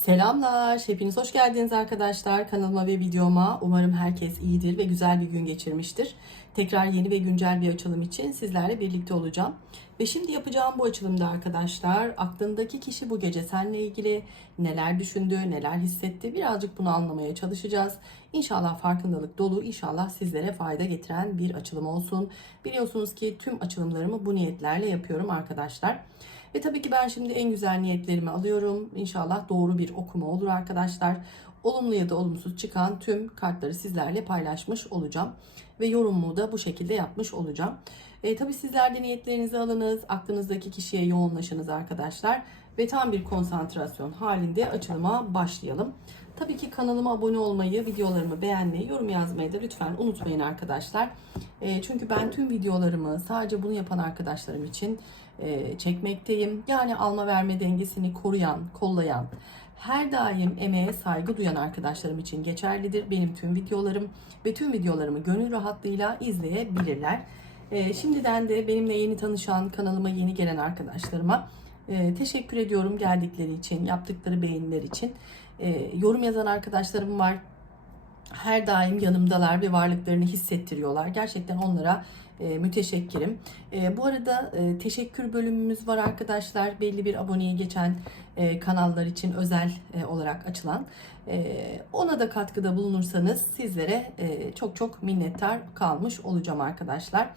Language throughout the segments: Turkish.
Selamlar, hepiniz hoş geldiniz arkadaşlar kanalıma ve videoma. Umarım herkes iyidir ve güzel bir gün geçirmiştir. Tekrar yeni ve güncel bir açılım için sizlerle birlikte olacağım. Ve şimdi yapacağım bu açılımda arkadaşlar aklındaki kişi bu gece seninle ilgili neler düşündü, neler hissetti birazcık bunu anlamaya çalışacağız. İnşallah farkındalık dolu, inşallah sizlere fayda getiren bir açılım olsun. Biliyorsunuz ki tüm açılımlarımı bu niyetlerle yapıyorum arkadaşlar. Ve tabii ki ben şimdi en güzel niyetlerimi alıyorum. İnşallah doğru bir okuma olur arkadaşlar. Olumlu ya da olumsuz çıkan tüm kartları sizlerle paylaşmış olacağım. Ve yorumumu da bu şekilde yapmış olacağım. E, tabii sizler de niyetlerinizi alınız. Aklınızdaki kişiye yoğunlaşınız arkadaşlar. Ve tam bir konsantrasyon halinde açılıma başlayalım. Tabii ki kanalıma abone olmayı, videolarımı beğenmeyi, yorum yazmayı da lütfen unutmayın arkadaşlar. E, çünkü ben tüm videolarımı sadece bunu yapan arkadaşlarım için e, çekmekteyim. Yani alma verme dengesini koruyan, kollayan, her daim emeğe saygı duyan arkadaşlarım için geçerlidir. Benim tüm videolarım ve tüm videolarımı gönül rahatlığıyla izleyebilirler. E, şimdiden de benimle yeni tanışan, kanalıma yeni gelen arkadaşlarıma e, teşekkür ediyorum geldikleri için, yaptıkları beğeniler için. E, yorum yazan arkadaşlarım var. Her daim yanımdalar ve varlıklarını hissettiriyorlar. Gerçekten onlara e, müteşekkirim. E, bu arada e, teşekkür bölümümüz var arkadaşlar. Belli bir aboneye geçen e, kanallar için özel e, olarak açılan. E, ona da katkıda bulunursanız sizlere çok çok minnettar kalmış olacağım arkadaşlar.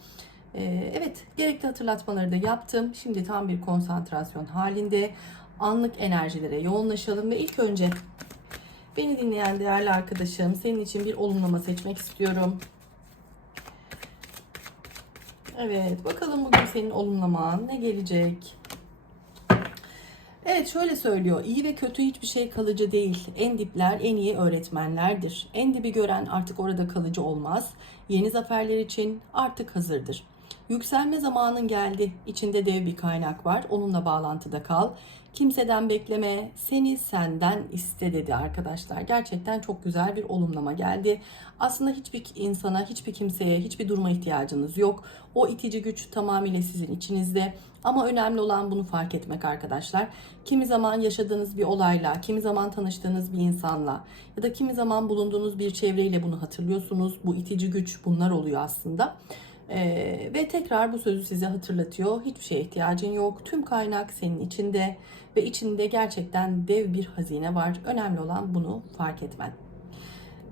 Evet, gerekli hatırlatmaları da yaptım. Şimdi tam bir konsantrasyon halinde anlık enerjilere yoğunlaşalım ve ilk önce beni dinleyen değerli arkadaşım senin için bir olumlama seçmek istiyorum. Evet bakalım bugün senin olumlaman ne gelecek? Evet şöyle söylüyor. İyi ve kötü hiçbir şey kalıcı değil. En dipler en iyi öğretmenlerdir. En dibi gören artık orada kalıcı olmaz. Yeni zaferler için artık hazırdır. Yükselme zamanın geldi. İçinde dev bir kaynak var. Onunla bağlantıda kal. Kimseden bekleme, seni senden iste dedi arkadaşlar. Gerçekten çok güzel bir olumlama geldi. Aslında hiçbir insana, hiçbir kimseye, hiçbir duruma ihtiyacınız yok. O itici güç tamamıyla sizin içinizde. Ama önemli olan bunu fark etmek arkadaşlar. Kimi zaman yaşadığınız bir olayla, kimi zaman tanıştığınız bir insanla ya da kimi zaman bulunduğunuz bir çevreyle bunu hatırlıyorsunuz. Bu itici güç bunlar oluyor aslında. Ee, ve tekrar bu sözü size hatırlatıyor. Hiçbir şeye ihtiyacın yok. Tüm kaynak senin içinde ve içinde gerçekten dev bir hazine var. Önemli olan bunu fark etmen.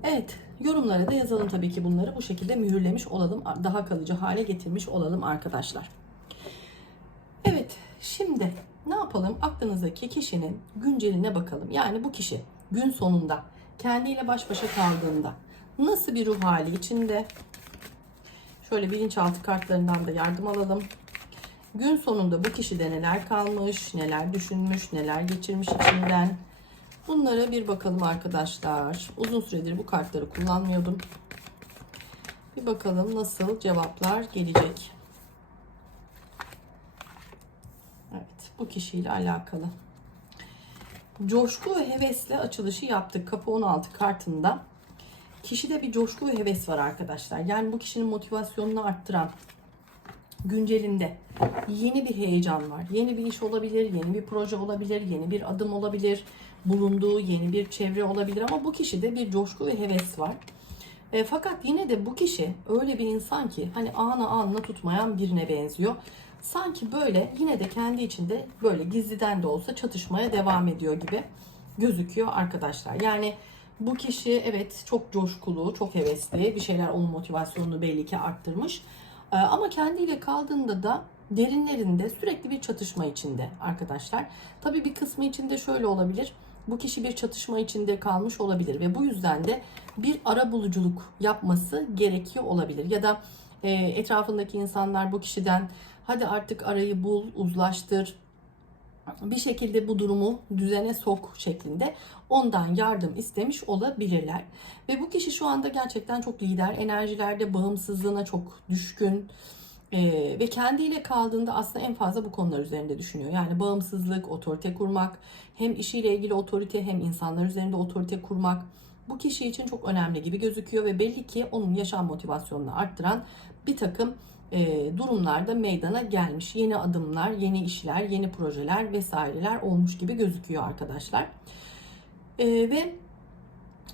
Evet, yorumlara da yazalım tabii ki bunları. Bu şekilde mühürlemiş olalım. Daha kalıcı hale getirmiş olalım arkadaşlar. Evet, şimdi ne yapalım? Aklınızdaki kişinin günceline bakalım. Yani bu kişi gün sonunda kendiyle baş başa kaldığında nasıl bir ruh hali içinde? Şöyle bilinçaltı kartlarından da yardım alalım. Gün sonunda bu kişide neler kalmış, neler düşünmüş, neler geçirmiş içinden. Bunlara bir bakalım arkadaşlar. Uzun süredir bu kartları kullanmıyordum. Bir bakalım nasıl cevaplar gelecek. Evet, bu kişiyle alakalı. Coşku ve hevesle açılışı yaptık. Kapı 16 kartında. Kişide bir coşku ve heves var arkadaşlar. Yani bu kişinin motivasyonunu arttıran, güncelinde yeni bir heyecan var. Yeni bir iş olabilir, yeni bir proje olabilir, yeni bir adım olabilir, bulunduğu yeni bir çevre olabilir ama bu kişide bir coşku ve heves var. E, fakat yine de bu kişi öyle bir insan ki hani ana anla tutmayan birine benziyor. Sanki böyle yine de kendi içinde böyle gizliden de olsa çatışmaya devam ediyor gibi gözüküyor arkadaşlar. Yani bu kişi evet çok coşkulu, çok hevesli bir şeyler onun motivasyonunu belli ki arttırmış. Ee, ama kendiyle kaldığında da derinlerinde sürekli bir çatışma içinde arkadaşlar. Tabii bir kısmı içinde şöyle olabilir. Bu kişi bir çatışma içinde kalmış olabilir ve bu yüzden de bir ara buluculuk yapması gerekiyor olabilir. Ya da e, etrafındaki insanlar bu kişiden hadi artık arayı bul, uzlaştır, bir şekilde bu durumu düzene sok şeklinde ondan yardım istemiş olabilirler. Ve bu kişi şu anda gerçekten çok lider enerjilerde bağımsızlığına çok düşkün ee, ve kendiyle kaldığında aslında en fazla bu konular üzerinde düşünüyor. Yani bağımsızlık, otorite kurmak, hem işiyle ilgili otorite hem insanlar üzerinde otorite kurmak bu kişi için çok önemli gibi gözüküyor ve belli ki onun yaşam motivasyonunu arttıran bir takım e, durumlarda meydana gelmiş. Yeni adımlar, yeni işler, yeni projeler vesaireler olmuş gibi gözüküyor arkadaşlar. Ee, ve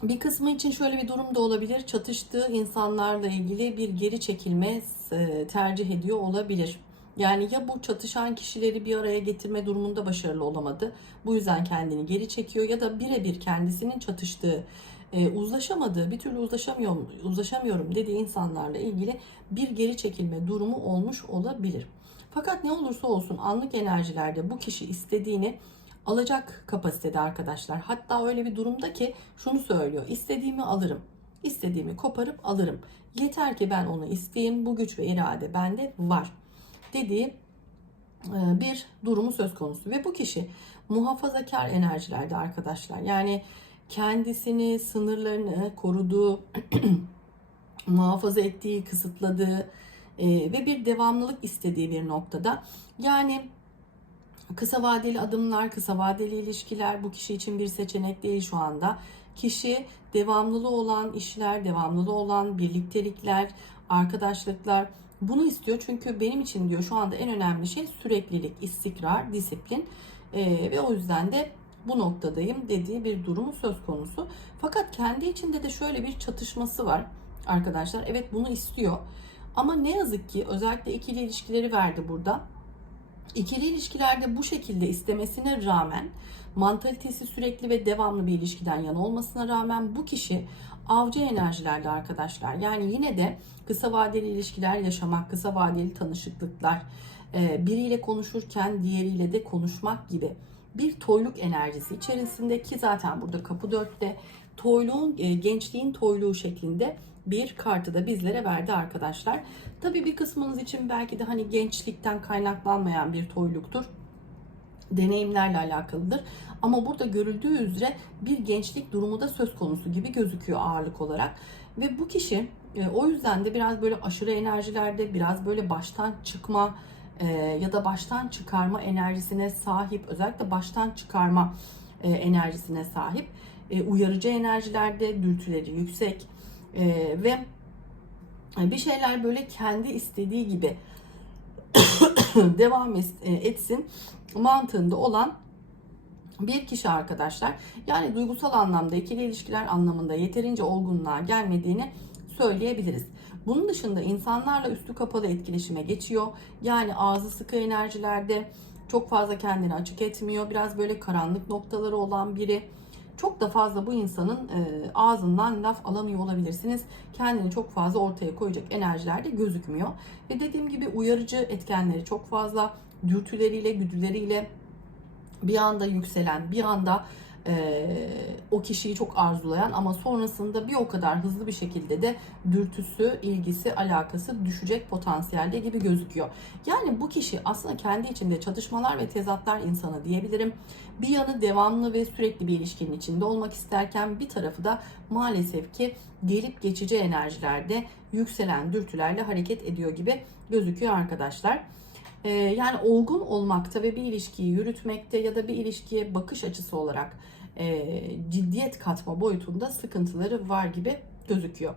bir kısmı için şöyle bir durum da olabilir. Çatıştığı insanlarla ilgili bir geri çekilme e, tercih ediyor olabilir. Yani ya bu çatışan kişileri bir araya getirme durumunda başarılı olamadı. Bu yüzden kendini geri çekiyor ya da birebir kendisinin çatıştığı, e, uzlaşamadığı, bir türlü uzlaşamıyorum, uzlaşamıyorum dediği insanlarla ilgili bir geri çekilme durumu olmuş olabilir. Fakat ne olursa olsun anlık enerjilerde bu kişi istediğini alacak kapasitede arkadaşlar. Hatta öyle bir durumda ki şunu söylüyor. İstediğimi alırım. İstediğimi koparıp alırım. Yeter ki ben onu isteyeyim. Bu güç ve irade bende var. Dediği e, bir durumu söz konusu. Ve bu kişi muhafazakar enerjilerde arkadaşlar. Yani kendisini, sınırlarını koruduğu, muhafaza ettiği, kısıtladığı e, ve bir devamlılık istediği bir noktada. Yani Kısa vadeli adımlar, kısa vadeli ilişkiler bu kişi için bir seçenek değil şu anda. Kişi devamlılığı olan işler, devamlılığı olan birliktelikler, arkadaşlıklar bunu istiyor. Çünkü benim için diyor şu anda en önemli şey süreklilik, istikrar, disiplin ee, ve o yüzden de bu noktadayım dediği bir durumu söz konusu. Fakat kendi içinde de şöyle bir çatışması var arkadaşlar. Evet bunu istiyor. Ama ne yazık ki özellikle ikili ilişkileri verdi burada İkili ilişkilerde bu şekilde istemesine rağmen mantalitesi sürekli ve devamlı bir ilişkiden yana olmasına rağmen bu kişi avcı enerjilerde arkadaşlar. Yani yine de kısa vadeli ilişkiler yaşamak, kısa vadeli tanışıklıklar, e, biriyle konuşurken diğeriyle de konuşmak gibi bir toyluk enerjisi içerisindeki zaten burada kapı dörtte toyluğun, e, gençliğin toyluğu şeklinde bir kartı da bizlere verdi arkadaşlar. Tabii bir kısmınız için belki de hani gençlikten kaynaklanmayan bir toyluktur deneyimlerle alakalıdır. Ama burada görüldüğü üzere bir gençlik durumu da söz konusu gibi gözüküyor ağırlık olarak. Ve bu kişi e, o yüzden de biraz böyle aşırı enerjilerde, biraz böyle baştan çıkma e, ya da baştan çıkarma enerjisine sahip, özellikle baştan çıkarma e, enerjisine sahip. Uyarıcı enerjilerde dürtüleri yüksek ve bir şeyler böyle kendi istediği gibi devam e, etsin mantığında olan bir kişi arkadaşlar. Yani duygusal anlamda ikili ilişkiler anlamında yeterince olgunluğa gelmediğini söyleyebiliriz. Bunun dışında insanlarla üstü kapalı etkileşime geçiyor. Yani ağzı sıkı enerjilerde çok fazla kendini açık etmiyor. Biraz böyle karanlık noktaları olan biri çok da fazla bu insanın e, ağzından laf alamıyor olabilirsiniz. Kendini çok fazla ortaya koyacak enerjilerde gözükmüyor. Ve dediğim gibi uyarıcı etkenleri çok fazla dürtüleriyle, güdüleriyle bir anda yükselen, bir anda e, o kişiyi çok arzulayan ama sonrasında bir o kadar hızlı bir şekilde de dürtüsü, ilgisi, alakası düşecek potansiyelde gibi gözüküyor. Yani bu kişi aslında kendi içinde çatışmalar ve tezatlar insanı diyebilirim. Bir yanı devamlı ve sürekli bir ilişkinin içinde olmak isterken bir tarafı da maalesef ki gelip geçici enerjilerde yükselen dürtülerle hareket ediyor gibi gözüküyor arkadaşlar. Ee, yani olgun olmakta ve bir ilişkiyi yürütmekte ya da bir ilişkiye bakış açısı olarak e, ciddiyet katma boyutunda sıkıntıları var gibi gözüküyor.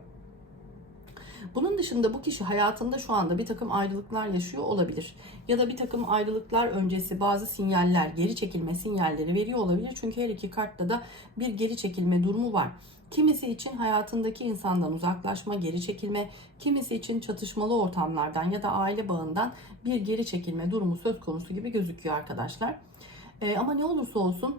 Bunun dışında bu kişi hayatında şu anda bir takım ayrılıklar yaşıyor olabilir. Ya da bir takım ayrılıklar öncesi bazı sinyaller, geri çekilme sinyalleri veriyor olabilir. Çünkü her iki kartta da bir geri çekilme durumu var. Kimisi için hayatındaki insandan uzaklaşma, geri çekilme, kimisi için çatışmalı ortamlardan ya da aile bağından bir geri çekilme durumu söz konusu gibi gözüküyor arkadaşlar. Ee, ama ne olursa olsun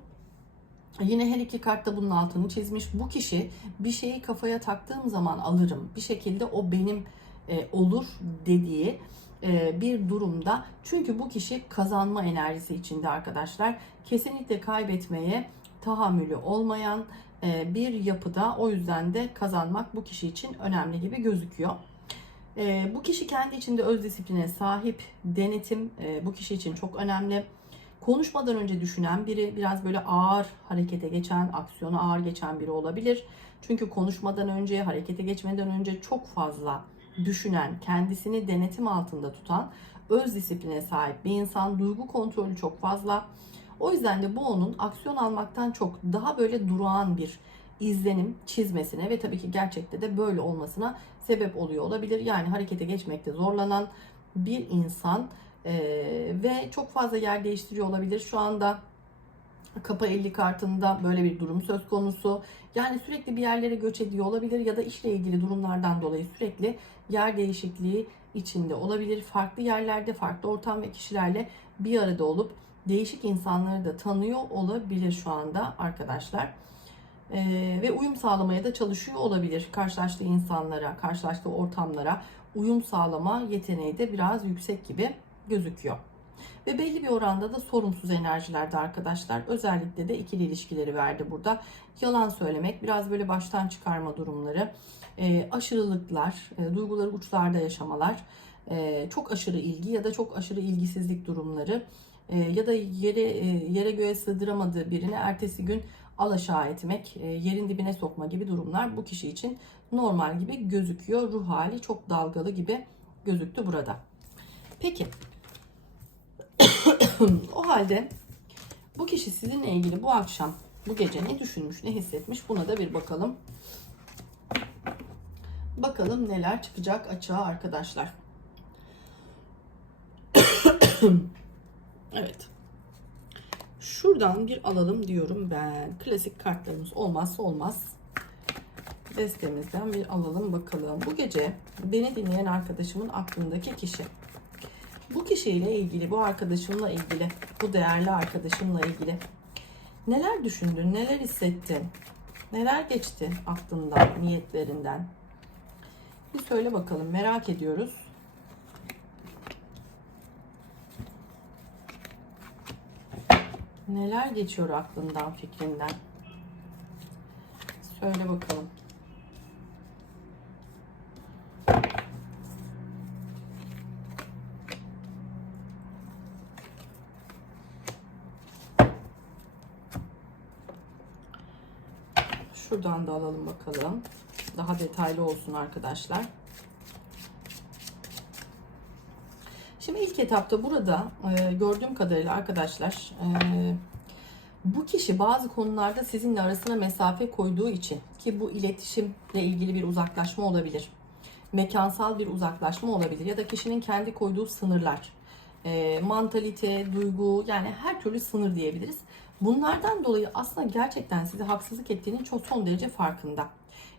Yine her iki kartta bunun altını çizmiş. Bu kişi bir şeyi kafaya taktığım zaman alırım. Bir şekilde o benim e, olur dediği e, bir durumda. Çünkü bu kişi kazanma enerjisi içinde arkadaşlar. Kesinlikle kaybetmeye tahammülü olmayan e, bir yapıda. O yüzden de kazanmak bu kişi için önemli gibi gözüküyor. E, bu kişi kendi içinde öz disipline sahip. Denetim e, bu kişi için çok önemli konuşmadan önce düşünen biri biraz böyle ağır harekete geçen, aksiyona ağır geçen biri olabilir. Çünkü konuşmadan önce, harekete geçmeden önce çok fazla düşünen, kendisini denetim altında tutan, öz disipline sahip bir insan, duygu kontrolü çok fazla. O yüzden de bu onun aksiyon almaktan çok daha böyle durağan bir izlenim çizmesine ve tabii ki gerçekte de böyle olmasına sebep oluyor olabilir. Yani harekete geçmekte zorlanan bir insan ee, ve çok fazla yer değiştiriyor olabilir. Şu anda Kapa 50 kartında böyle bir durum söz konusu. Yani sürekli bir yerlere göç ediyor olabilir ya da işle ilgili durumlardan dolayı sürekli yer değişikliği içinde olabilir. Farklı yerlerde, farklı ortam ve kişilerle bir arada olup değişik insanları da tanıyor olabilir şu anda arkadaşlar. Ee, ve uyum sağlamaya da çalışıyor olabilir. Karşılaştığı insanlara, karşılaştığı ortamlara uyum sağlama yeteneği de biraz yüksek gibi gözüküyor. Ve belli bir oranda da sorumsuz enerjilerde arkadaşlar. Özellikle de ikili ilişkileri verdi burada. Yalan söylemek, biraz böyle baştan çıkarma durumları, e, aşırılıklar, e, duyguları uçlarda yaşamalar, e, çok aşırı ilgi ya da çok aşırı ilgisizlik durumları e, ya da yere e, yere göğe sığdıramadığı birini ertesi gün alaşağı etmek, e, yerin dibine sokma gibi durumlar bu kişi için normal gibi gözüküyor. Ruh hali çok dalgalı gibi gözüktü burada. Peki o halde bu kişi sizinle ilgili bu akşam, bu gece ne düşünmüş, ne hissetmiş buna da bir bakalım. Bakalım neler çıkacak açığa arkadaşlar. evet. Şuradan bir alalım diyorum ben. Klasik kartlarımız olmazsa olmaz. Destemizden bir alalım bakalım. Bu gece beni dinleyen arkadaşımın aklındaki kişi. Bu kişiyle ilgili, bu arkadaşımla ilgili, bu değerli arkadaşımla ilgili neler düşündün, neler hissettin, neler geçti aklından, niyetlerinden? Bir söyle bakalım, merak ediyoruz. Neler geçiyor aklından, fikrinden? Söyle bakalım. Şuradan da alalım bakalım. Daha detaylı olsun arkadaşlar. Şimdi ilk etapta burada e, gördüğüm kadarıyla arkadaşlar e, bu kişi bazı konularda sizinle arasına mesafe koyduğu için ki bu iletişimle ilgili bir uzaklaşma olabilir. Mekansal bir uzaklaşma olabilir ya da kişinin kendi koyduğu sınırlar, e, mantalite, duygu yani her türlü sınır diyebiliriz. Bunlardan dolayı aslında gerçekten size haksızlık ettiğinin çok son derece farkında.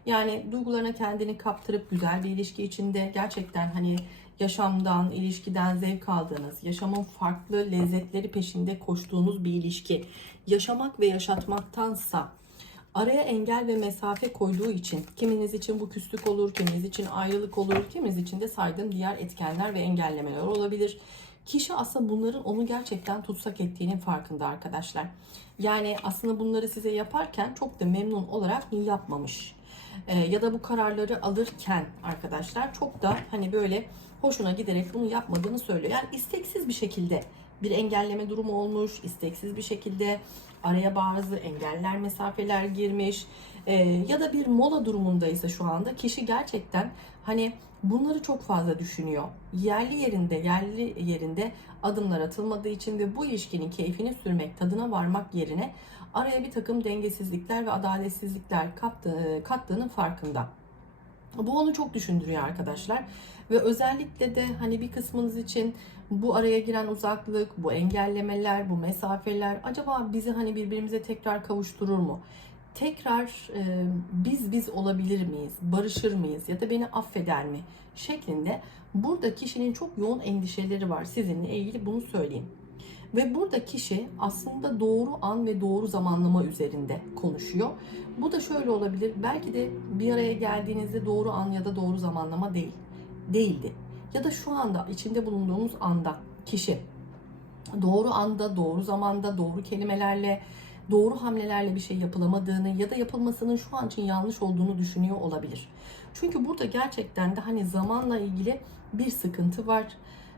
Yani duygularına kendini kaptırıp güzel bir ilişki içinde gerçekten hani yaşamdan, ilişkiden zevk aldığınız, yaşamın farklı lezzetleri peşinde koştuğunuz bir ilişki yaşamak ve yaşatmaktansa araya engel ve mesafe koyduğu için kiminiz için bu küslük olur, kiminiz için ayrılık olur, kiminiz için de saydığım diğer etkenler ve engellemeler olabilir. Kişi aslında bunların onu gerçekten tutsak ettiğinin farkında arkadaşlar. Yani aslında bunları size yaparken çok da memnun olarak yapmamış. Ee, ya da bu kararları alırken arkadaşlar çok da hani böyle hoşuna giderek bunu yapmadığını söylüyor. Yani isteksiz bir şekilde bir engelleme durumu olmuş, isteksiz bir şekilde araya bazı engeller, mesafeler girmiş ee, ya da bir mola durumundaysa şu anda kişi gerçekten hani bunları çok fazla düşünüyor. Yerli yerinde, yerli yerinde adımlar atılmadığı için ve bu ilişkinin keyfini sürmek, tadına varmak yerine araya bir takım dengesizlikler ve adaletsizlikler kattı, kattığının farkında. Bu onu çok düşündürüyor arkadaşlar. Ve özellikle de hani bir kısmınız için bu araya giren uzaklık, bu engellemeler, bu mesafeler acaba bizi hani birbirimize tekrar kavuşturur mu? Tekrar e, biz biz olabilir miyiz? Barışır mıyız? Ya da beni affeder mi? Şeklinde burada kişinin çok yoğun endişeleri var sizinle ilgili bunu söyleyeyim. Ve burada kişi aslında doğru an ve doğru zamanlama üzerinde konuşuyor. Bu da şöyle olabilir. Belki de bir araya geldiğinizde doğru an ya da doğru zamanlama değil. Değildi. Ya da şu anda içinde bulunduğumuz anda kişi doğru anda, doğru zamanda, doğru kelimelerle, doğru hamlelerle bir şey yapılamadığını ya da yapılmasının şu an için yanlış olduğunu düşünüyor olabilir. Çünkü burada gerçekten de hani zamanla ilgili bir sıkıntı var.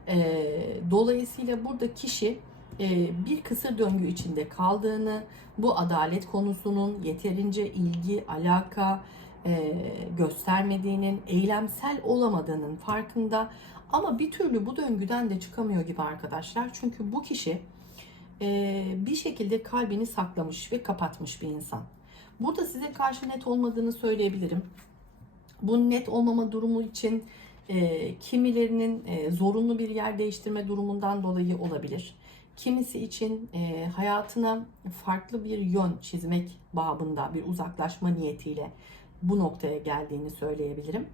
Ee, dolayısıyla burada kişi e, bir kısır döngü içinde kaldığını, bu adalet konusunun yeterince ilgi, alaka e, göstermediğinin, eylemsel olamadığının farkında. Ama bir türlü bu döngüden de çıkamıyor gibi arkadaşlar. Çünkü bu kişi bir şekilde kalbini saklamış ve kapatmış bir insan. Burada size karşı net olmadığını söyleyebilirim. Bu net olmama durumu için kimilerinin zorunlu bir yer değiştirme durumundan dolayı olabilir Kimisi için e, hayatına farklı bir yön çizmek babında bir uzaklaşma niyetiyle bu noktaya geldiğini söyleyebilirim.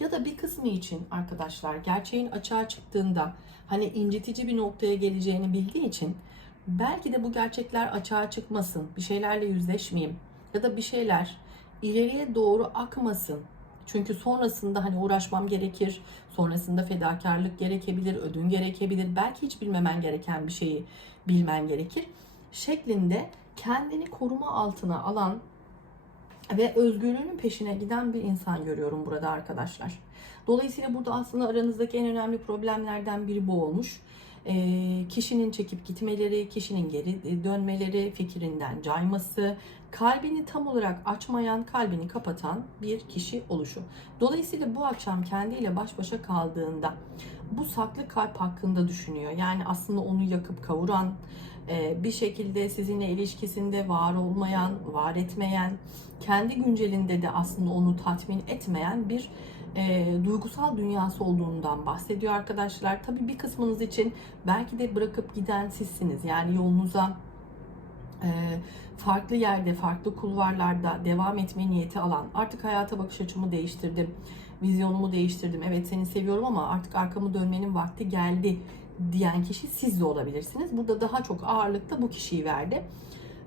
Ya da bir kısmı için arkadaşlar gerçeğin açığa çıktığında hani incitici bir noktaya geleceğini bildiği için belki de bu gerçekler açığa çıkmasın, bir şeylerle yüzleşmeyeyim ya da bir şeyler ileriye doğru akmasın. Çünkü sonrasında hani uğraşmam gerekir, sonrasında fedakarlık gerekebilir, ödün gerekebilir, belki hiç bilmemen gereken bir şeyi bilmen gerekir şeklinde kendini koruma altına alan ve özgürlüğünün peşine giden bir insan görüyorum burada arkadaşlar. Dolayısıyla burada aslında aranızdaki en önemli problemlerden biri bu olmuş. E, kişinin çekip gitmeleri, kişinin geri dönmeleri, fikrinden cayması, kalbini tam olarak açmayan, kalbini kapatan bir kişi oluşu. Dolayısıyla bu akşam kendiyle baş başa kaldığında bu saklı kalp hakkında düşünüyor. Yani aslında onu yakıp kavuran, e, bir şekilde sizinle ilişkisinde var olmayan, var etmeyen, kendi güncelinde de aslında onu tatmin etmeyen bir e, duygusal dünyası olduğundan bahsediyor arkadaşlar. Tabii bir kısmınız için belki de bırakıp giden sizsiniz. Yani yolunuza e, farklı yerde, farklı kulvarlarda devam etme niyeti alan, artık hayata bakış açımı değiştirdim, vizyonumu değiştirdim, evet seni seviyorum ama artık arkamı dönmenin vakti geldi diyen kişi siz de olabilirsiniz. Burada daha çok ağırlıkta bu kişiyi verdi.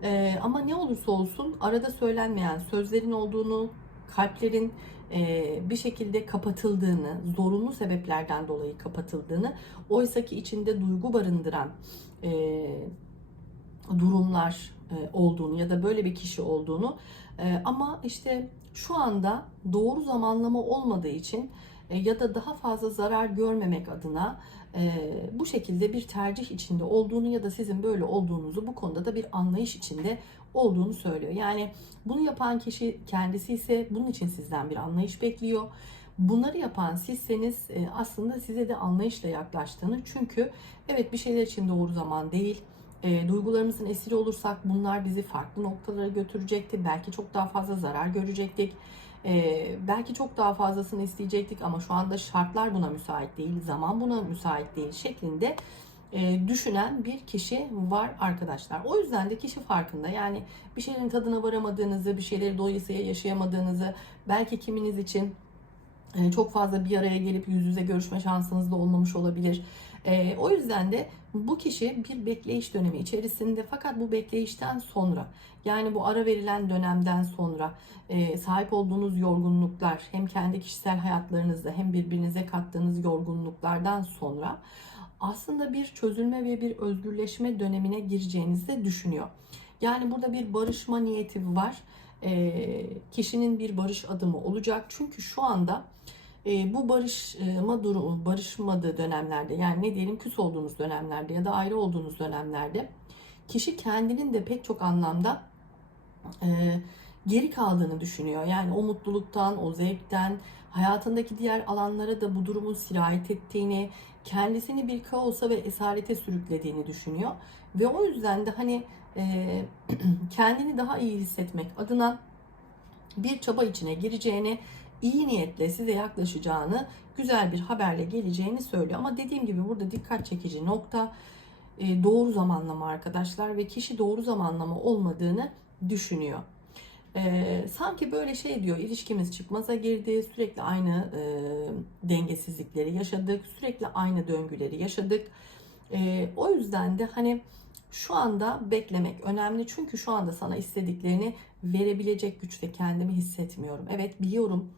Ee, ama ne olursa olsun arada söylenmeyen sözlerin olduğunu, kalplerin bir şekilde kapatıldığını, zorunlu sebeplerden dolayı kapatıldığını, oysaki içinde duygu barındıran e, durumlar e, olduğunu ya da böyle bir kişi olduğunu e, ama işte şu anda doğru zamanlama olmadığı için e, ya da daha fazla zarar görmemek adına bu şekilde bir tercih içinde olduğunu ya da sizin böyle olduğunuzu bu konuda da bir anlayış içinde olduğunu söylüyor. Yani bunu yapan kişi kendisi ise bunun için sizden bir anlayış bekliyor. Bunları yapan sizseniz aslında size de anlayışla yaklaştığını çünkü evet bir şeyler için doğru zaman değil e, duygularımızın esiri olursak bunlar bizi farklı noktalara götürecekti. Belki çok daha fazla zarar görecektik. E, belki çok daha fazlasını isteyecektik ama şu anda şartlar buna müsait değil, zaman buna müsait değil şeklinde e, düşünen bir kişi var arkadaşlar. O yüzden de kişi farkında. Yani bir şeylerin tadına varamadığınızı, bir şeyleri dolayısıyla yaşayamadığınızı, belki kiminiz için e, çok fazla bir araya gelip yüz yüze görüşme şansınız da olmamış olabilir. E, o yüzden de bu kişi bir bekleyiş dönemi içerisinde fakat bu bekleyişten sonra yani bu ara verilen dönemden sonra e, sahip olduğunuz yorgunluklar hem kendi kişisel hayatlarınızda hem birbirinize kattığınız yorgunluklardan sonra aslında bir çözülme ve bir özgürleşme dönemine gireceğinizi de düşünüyor. Yani burada bir barışma niyeti var. E, kişinin bir barış adımı olacak. Çünkü şu anda e, bu barışma durumu, barışmadığı dönemlerde yani ne diyelim küs olduğunuz dönemlerde ya da ayrı olduğunuz dönemlerde kişi kendinin de pek çok anlamda e, geri kaldığını düşünüyor. Yani o mutluluktan, o zevkten, hayatındaki diğer alanlara da bu durumun sirayet ettiğini, kendisini bir kaosa ve esarete sürüklediğini düşünüyor. Ve o yüzden de hani e, kendini daha iyi hissetmek adına bir çaba içine gireceğini iyi niyetle size yaklaşacağını, güzel bir haberle geleceğini söylüyor. Ama dediğim gibi burada dikkat çekici nokta e, doğru zamanlama arkadaşlar ve kişi doğru zamanlama olmadığını düşünüyor. Ee, sanki böyle şey diyor ilişkimiz çıkmaza girdi sürekli aynı e, dengesizlikleri yaşadık sürekli aynı döngüleri yaşadık e, o yüzden de hani şu anda beklemek önemli çünkü şu anda sana istediklerini verebilecek güçte kendimi hissetmiyorum evet biliyorum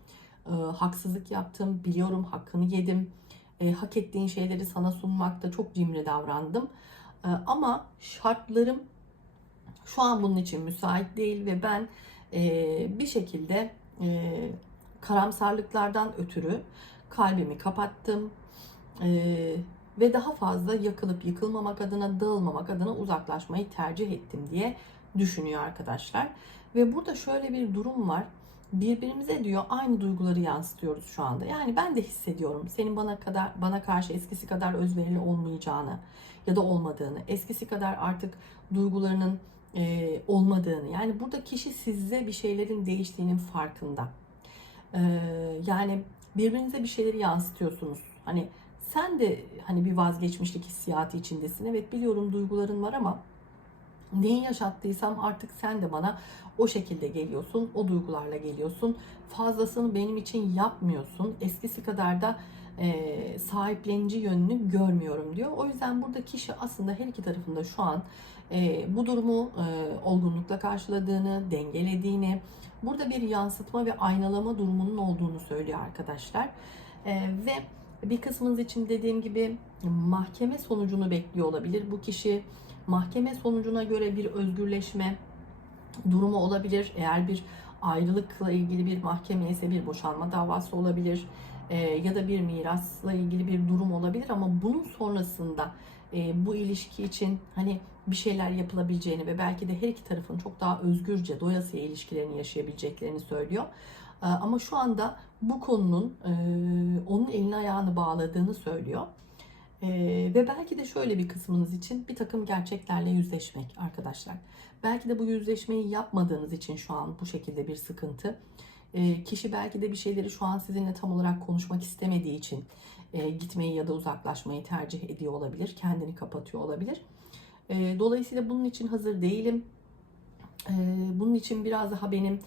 e, haksızlık yaptım, biliyorum hakkını yedim. E, hak ettiğin şeyleri sana sunmakta çok cimri davrandım. E, ama şartlarım şu an bunun için müsait değil ve ben bir şekilde e, karamsarlıklardan ötürü kalbimi kapattım. E, ve daha fazla yakılıp yıkılmamak adına, dağılmamak adına uzaklaşmayı tercih ettim diye düşünüyor arkadaşlar. Ve burada şöyle bir durum var birbirimize diyor aynı duyguları yansıtıyoruz şu anda. Yani ben de hissediyorum senin bana kadar bana karşı eskisi kadar özverili olmayacağını ya da olmadığını, eskisi kadar artık duygularının e, olmadığını. Yani burada kişi size bir şeylerin değiştiğinin farkında. E, yani birbirinize bir şeyleri yansıtıyorsunuz. Hani Sen de hani bir vazgeçmişlik hissiyatı içindesin. Evet biliyorum duyguların var ama neyi yaşattıysam artık sen de bana o şekilde geliyorsun. O duygularla geliyorsun. Fazlasını benim için yapmıyorsun. Eskisi kadar da e, sahiplenici yönünü görmüyorum diyor. O yüzden burada kişi aslında her iki tarafında şu an e, bu durumu e, olgunlukla karşıladığını, dengelediğini, burada bir yansıtma ve aynalama durumunun olduğunu söylüyor arkadaşlar. E, ve bir kısmınız için dediğim gibi mahkeme sonucunu bekliyor olabilir. Bu kişi mahkeme sonucuna göre bir özgürleşme durumu olabilir. Eğer bir ayrılıkla ilgili bir mahkeme ise bir boşanma davası olabilir e, ya da bir mirasla ilgili bir durum olabilir ama bunun sonrasında e, bu ilişki için hani bir şeyler yapılabileceğini ve belki de her iki tarafın çok daha özgürce doyasıya ilişkilerini yaşayabileceklerini söylüyor. E, ama şu anda bu konunun e, onun elini ayağını bağladığını söylüyor. Ee, ve belki de şöyle bir kısmınız için bir takım gerçeklerle yüzleşmek arkadaşlar. Belki de bu yüzleşmeyi yapmadığınız için şu an bu şekilde bir sıkıntı. Ee, kişi belki de bir şeyleri şu an sizinle tam olarak konuşmak istemediği için e, gitmeyi ya da uzaklaşmayı tercih ediyor olabilir. Kendini kapatıyor olabilir. Ee, dolayısıyla bunun için hazır değilim. Ee, bunun için biraz daha benim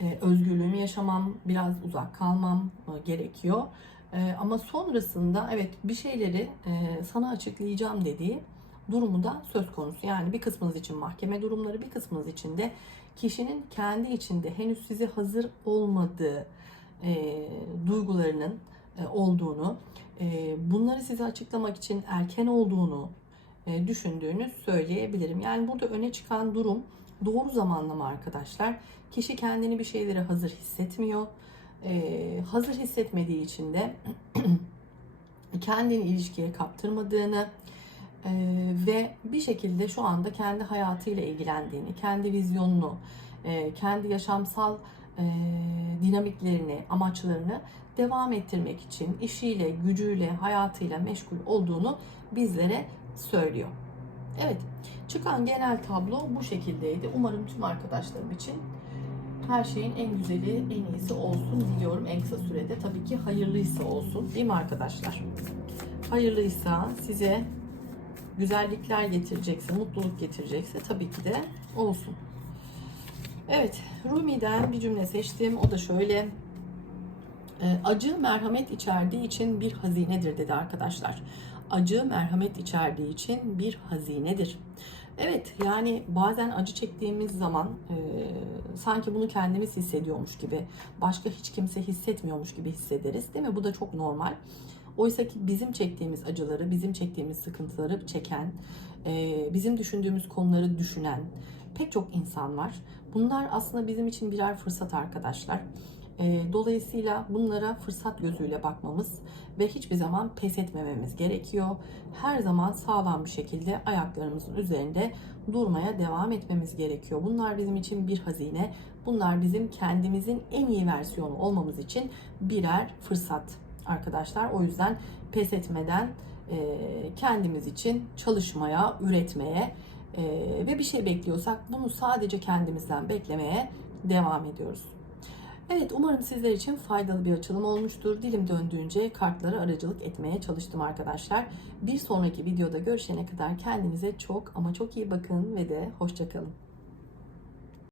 e, özgürlüğümü yaşamam, biraz uzak kalmam e, gerekiyor. E, ama sonrasında evet bir şeyleri e, sana açıklayacağım dediği durumu da söz konusu. Yani bir kısmınız için mahkeme durumları, bir kısmınız için de kişinin kendi içinde henüz size hazır olmadığı e, duygularının e, olduğunu, e, bunları size açıklamak için erken olduğunu e, düşündüğünü söyleyebilirim. Yani burada öne çıkan durum doğru zamanlama arkadaşlar. Kişi kendini bir şeylere hazır hissetmiyor. Ee, hazır hissetmediği için de kendini ilişkiye kaptırmadığını e, ve bir şekilde şu anda kendi hayatıyla ilgilendiğini, kendi vizyonunu, e, kendi yaşamsal e, dinamiklerini, amaçlarını devam ettirmek için işiyle, gücüyle, hayatıyla meşgul olduğunu bizlere söylüyor. Evet, çıkan genel tablo bu şekildeydi. Umarım tüm arkadaşlarım için her şeyin en güzeli, en iyisi olsun diliyorum en kısa sürede. Tabii ki hayırlıysa olsun değil mi arkadaşlar? Hayırlıysa size güzellikler getirecekse, mutluluk getirecekse tabii ki de olsun. Evet, Rumi'den bir cümle seçtim. O da şöyle. E, acı merhamet içerdiği için bir hazinedir dedi arkadaşlar. Acı merhamet içerdiği için bir hazinedir. Evet yani bazen acı çektiğimiz zaman e, sanki bunu kendimiz hissediyormuş gibi başka hiç kimse hissetmiyormuş gibi hissederiz değil mi? Bu da çok normal. Oysa ki bizim çektiğimiz acıları, bizim çektiğimiz sıkıntıları çeken, e, bizim düşündüğümüz konuları düşünen pek çok insan var. Bunlar aslında bizim için birer fırsat arkadaşlar. Dolayısıyla bunlara fırsat gözüyle bakmamız ve hiçbir zaman pes etmememiz gerekiyor. Her zaman sağlam bir şekilde ayaklarımızın üzerinde durmaya devam etmemiz gerekiyor. Bunlar bizim için bir hazine. Bunlar bizim kendimizin en iyi versiyonu olmamız için birer fırsat arkadaşlar. O yüzden pes etmeden kendimiz için çalışmaya, üretmeye e, ve bir şey bekliyorsak bunu sadece kendimizden beklemeye devam ediyoruz. Evet umarım sizler için faydalı bir açılım olmuştur. Dilim döndüğünce kartlara aracılık etmeye çalıştım arkadaşlar. Bir sonraki videoda görüşene kadar kendinize çok ama çok iyi bakın ve de hoşçakalın.